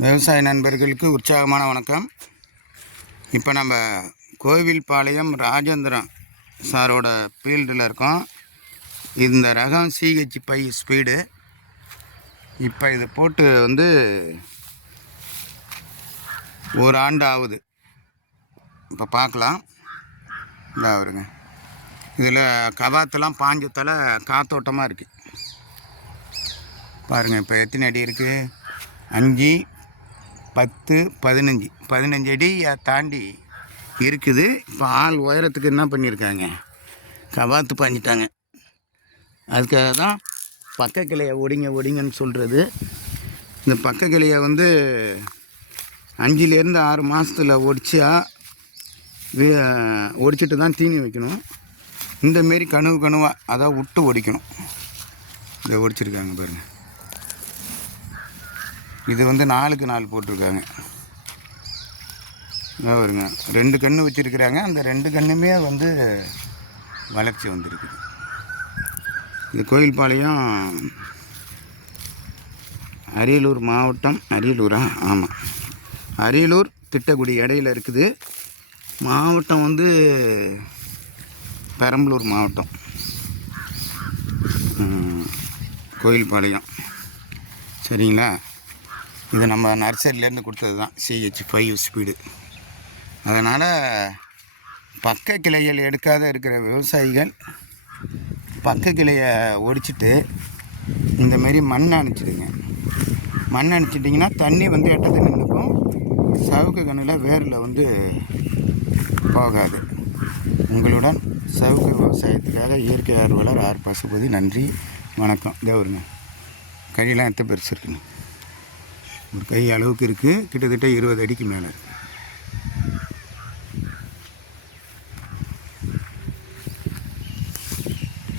விவசாய நண்பர்களுக்கு உற்சாகமான வணக்கம். இப்போ நம்ம கோவில்பாளையம் ராஜேந்திரன் சாரோட ஃபீல்டில் இருக்கோம். இந்த ரகம் சிஹெச் பை ஸ்பீடு. இப்போ இது போட்டு வந்து ஒரு ஆண்டு ஆகுது இப்போ பார்க்கலாம். இந்த வருங்க. இதில் கபாத்தெல்லாம் பாஞ்சத்தில் காத்தோட்டமாக இருக்குது பாருங்கள் இப்போ எத்தனை அடி இருக்குது அஞ்சு பத்து பதினஞ்சு. பதினஞ்சு அடி தாண்டி இருக்குது. இப்போ ஆள் உயரத்துக்கு என்ன பண்ணியிருக்காங்க கவாத்து பாஞ்சிட்டாங்க. அதுக்காக தான் பக்க கிளையை ஒடிங்க ஒடிங்கன்னு சொல்கிறது இந்த பக்க கிளையை வந்து அஞ்சுலேருந்து ஆறு மாதத்தில் ஒடிச்சா ஒடிச்சிட்டு தான் தீனி வைக்கணும். இந்த மாரி கனவாக கணுவாக அதான் விட்டு ஒடிக்கணும். இதை ஒடிச்சிருக்காங்க பாருங்கள் இது வந்து நாலுக்கு நாலு போட்டிருக்காங்க. வருங்க ரெண்டு கன்று வச்சுருக்கிறாங்க. அந்த ரெண்டு கன்றுமே வந்து வளர்ச்சி வந்திருக்குது. இது கோயில்பாளையம் அரியலூர் மாவட்டம் அரியலூரா? ஆமாம் அரியலூர் திட்டக்குடி இடையில இருக்குது. மாவட்டம் வந்து பெரம்பலூர் மாவட்டம். கோயில்பாளையம். சரிங்களா? இது நம்ம நர்சரியிலேருந்து கொடுத்தது தான் சிஹெச் ஃபைவ் ஸ்பீடு அதனால் பக்க கிளைகள் எடுக்காத இருக்கிற விவசாயிகள் பக்க கிளையை ஒடிச்சிட்டு இந்தமாரி மண் அணைச்சிடுங்க. மண் அணைச்சிட்டிங்கன்னா தண்ணி வந்து எட்டது நின்றுக்கும். சவுக்கு கண்ணில் வேரில் வந்து போகாது. உங்களுடன் சவுக்கு விவசாயத்துக்காக இயற்கை ஆர்வலர் ஆர் பசுபதி. நன்றி வணக்கம். தேவருங்க கையெல்லாம் எத்த பெருசு இருக்குங்க. ஒரு கை அளவுக்கு இருக்குது கிட்டத்தட்ட இருபது அடிக்கு மேலே இருக்குது